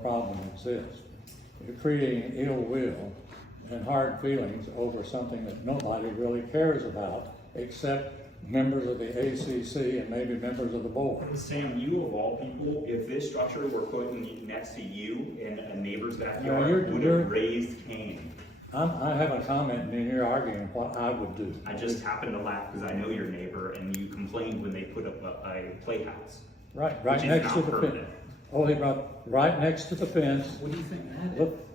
problem exists. You're creating ill will and hard feelings over something that nobody really cares about except members of the ACC and maybe members of the board. Sam, you of all people, if this structure were put next to you in a neighbor's backyard, you're- would have raised Cain. I have a comment and you're arguing what I would do. I just happened to laugh because I know your neighbor and you complained when they put up a playhouse. Right Which is next to not the fence. permanent. Oh, they brought, right next to the fence, What do you think that is? look.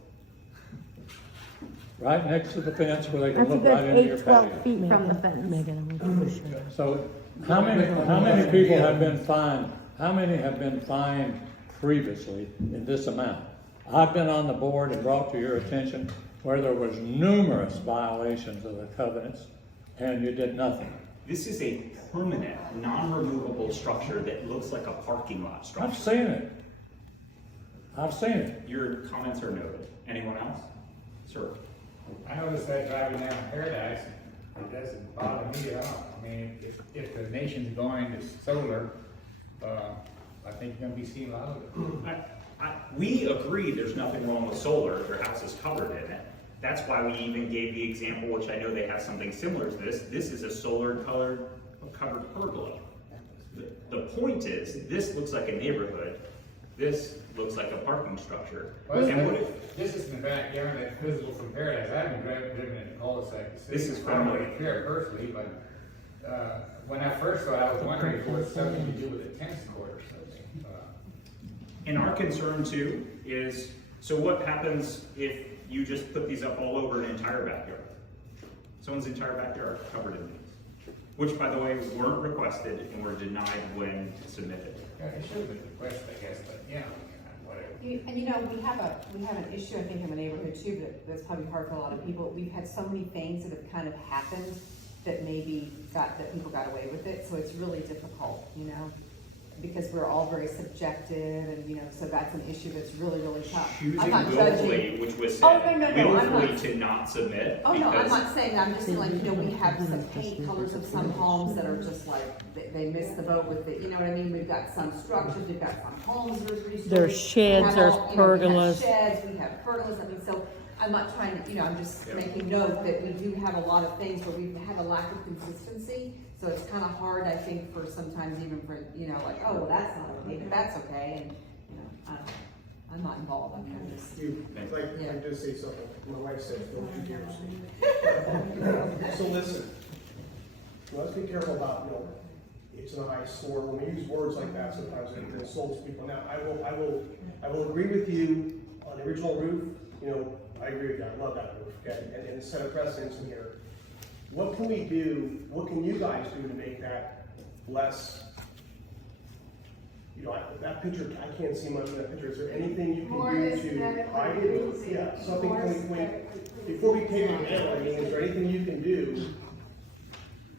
Right next to the fence where they can That's a look good right into your 12 patio. feet from the fence. Megan, I want to push her. So how many people have been fined, how many have been fined previously in this amount? I've been on the board and brought to your attention where there was numerous violations of the covenants and you did nothing. This is a permanent, non-removable structure that looks like a parking lot I've structure. seen it. I've seen it. Your comments are noted. Anyone else? Sir? I noticed that driving down Paradise, it doesn't bother me at all. I mean, if the nation's going to solar, I think you're gonna be seeing a lot of it. We agree there's nothing wrong with solar if your house is covered in it. That's why we even gave the example, which I know they have something similar to this. This is a solar covered pergola. The point is, this looks like a neighborhood. This looks like a parking structure. Well, And what if, this is in the backyard that's visible from Paradise. I haven't driven in the cul-de-sac. to see This is it. I don't from- really care personally, but, when I first saw it, I was wondering if it was something to do with a tennis court or something. and our concern too is, so what happens if you just put these up all over an entire backyard? Someone's entire backyard covered in these, which by the way, weren't requested and were denied when submitted. Yeah, it should have been requested, I guess, but yeah, whatever. And you know, we have an issue, I think, in the neighborhood too, that's probably hard for a lot of people. We've had so many things that have kind of happened that that people got away with it, so it's really difficult, you know? Because we're all very subjective and, you know, so that's an issue that's really, really tough. I'm Choosing not judging. willfully, which was Oh, said, no, I'm willfully not. to not submit. Oh, no, I'm because- not saying that, I'm just saying like, you know, we have some paint colors of some homes that are just like, they missed the boat with it, you know what I mean? We've got some structures, we've got some homes that are three-story. There's sheds, We have there's all, you know, pergolas. We have sheds, we have pergolas, I mean, so I'm not trying to, you know, I'm just Yeah. making note that we do have a lot of things where we've had a lack of consistency, so it's kind of hard, I think, for sometimes even for, you know, like, oh, well, that's not okay, but that's okay, and, you know, I'm not involved, I'm kind of just. If I Yeah. can just say something, my wife said, don't you dare speak. So listen, let's be careful about, you know, it's an eyesore, when we use words like that, sometimes it insults people. Now, I will agree with you on the original roof, you know, I agree with you, I love that roof, okay, and set a precedence in here. What can we do, what can you guys do to make that less, you know, that picture, I can't see much of that picture, is there anything you can do to hide it? Yeah, something, before we take it down, I mean, is there anything you can do?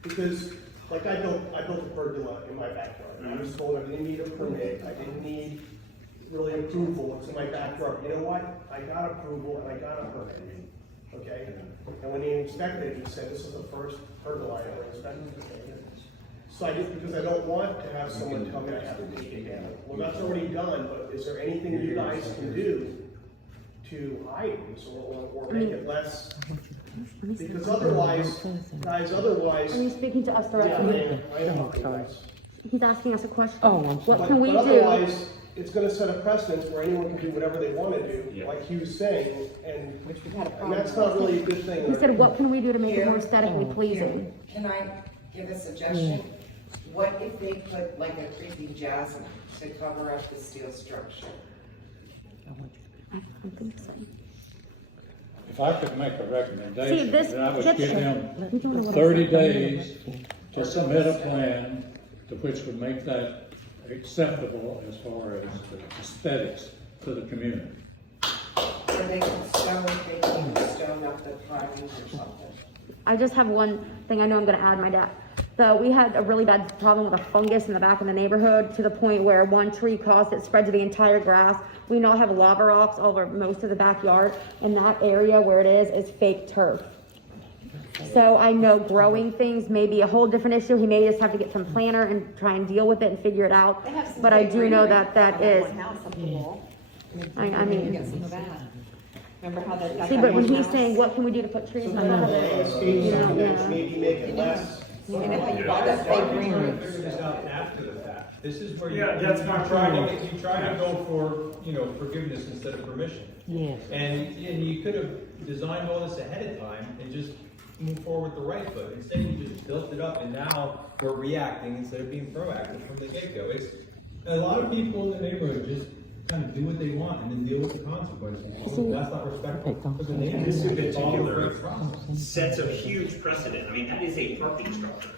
Because, like I built a pergola in my backyard, I was told I didn't need a permit, I didn't need really approval, it's in my backyard, you know what? I got approval and I got a permit, okay? And when they inspected it, he said, this is the first pergola I ever inspected. So I just, because I don't want to have someone come in and have to take it down. Well, that's already done, but is there anything you guys can do to hide this or make it less? Because otherwise, guys, Are you speaking to us yeah, directly? I know, guys. He's asking us a question. Oh, I'm sorry. What can we But do? otherwise, it's gonna set a precedence where anyone can do whatever they wanna do, Yeah. like he was saying, and Which we've had a and problem. that's not really a good thing. He said, what can we do to make it more aesthetically pleasing? Can I give a suggestion? What if they put like a creepy jasmine to cover up the steel structure? I think so. If I could make a recommendation, See, this then I would give picture- them 30 days to submit a plan to which would make that acceptable as far as the aesthetics to the community. Or they can stone up the pilings or something? I just have one thing I know I'm gonna add, my dad. So we had a really bad problem with a fungus in the back of the neighborhood to the point where one tree caused it spread to the entire grass. We now have lava rocks all over most of the backyard, and that area where it is fake turf. So I know growing things may be a whole different issue. He may just have to get some planner and try and deal with it and figure it out. They have some But I great do know greenery that on is, one house up the wall. I We mean, get some of that. Remember how that got see, that but when one he's house? saying, what can we do to put trees on top of it? Landscape, some Yeah. bench, maybe make it less. You know how you bought that fake green roof? Figure this out after the fact. This is where you. Yeah, that's not you try true. to, you try to go for, forgiveness instead of permission. Yes. And you could have designed all this ahead of time and just moved forward with the right foot. Instead, you just built it up and now we're reacting instead of being proactive from the get-go. It's, a lot of people in the neighborhood just kind of do what they want and then deal with the consequences. That's not respectful for the neighborhood. This in It's all a particular great process. sets a huge precedent. I mean, that is a parking structure.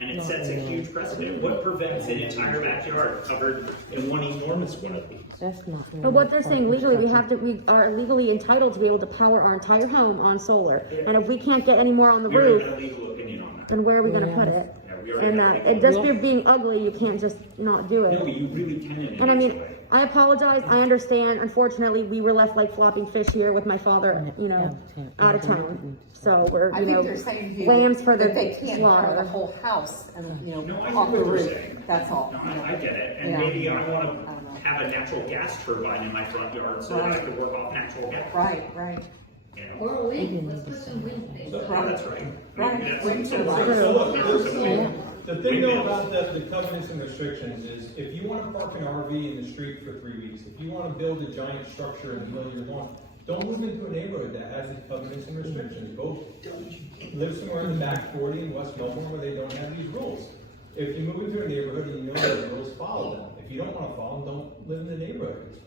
And it sets a huge precedent. What prevents an entire backyard covered in one enormous one of these? That's not. But what they're saying legally, we are legally entitled to be able to power our entire home on solar. And if we can't get any more on the We already roof, had a legal opinion on that. then where are we gonna put it? Yeah, we already And had a that, legal it just for being ugly, you can't just not do No, it. but you really can in And I an mean, HOA. I apologize, I understand, unfortunately, we were left like flopping fish here with my father, out of town. So we're, I think they're saying to you lambs for the that they can't cover the slaughter. whole house and, No, I off see the what you're roof, saying. that's all. No, I get it, and Yeah. maybe I I wanna don't know. have a natural gas turbine in my front yard so that I Right. could work off natural gas. Right, right. You know? Or a wind, let's put some wind things. Oh, that's right. I mean, Right. that's- Wind so- turbine. So look, There's the a thing, wind- the thing though windmills. about the covenants and restrictions is, if you wanna park an RV in the street for 3 weeks, if you wanna build a giant structure in the middle of your lawn, don't move into a neighborhood that has these covenants and restrictions. Go live somewhere in the back 40 in West Melbourne where they don't have these rules. If you move into a neighborhood and you know those rules, follow them. If you don't wanna follow them, don't live in the neighborhood. It's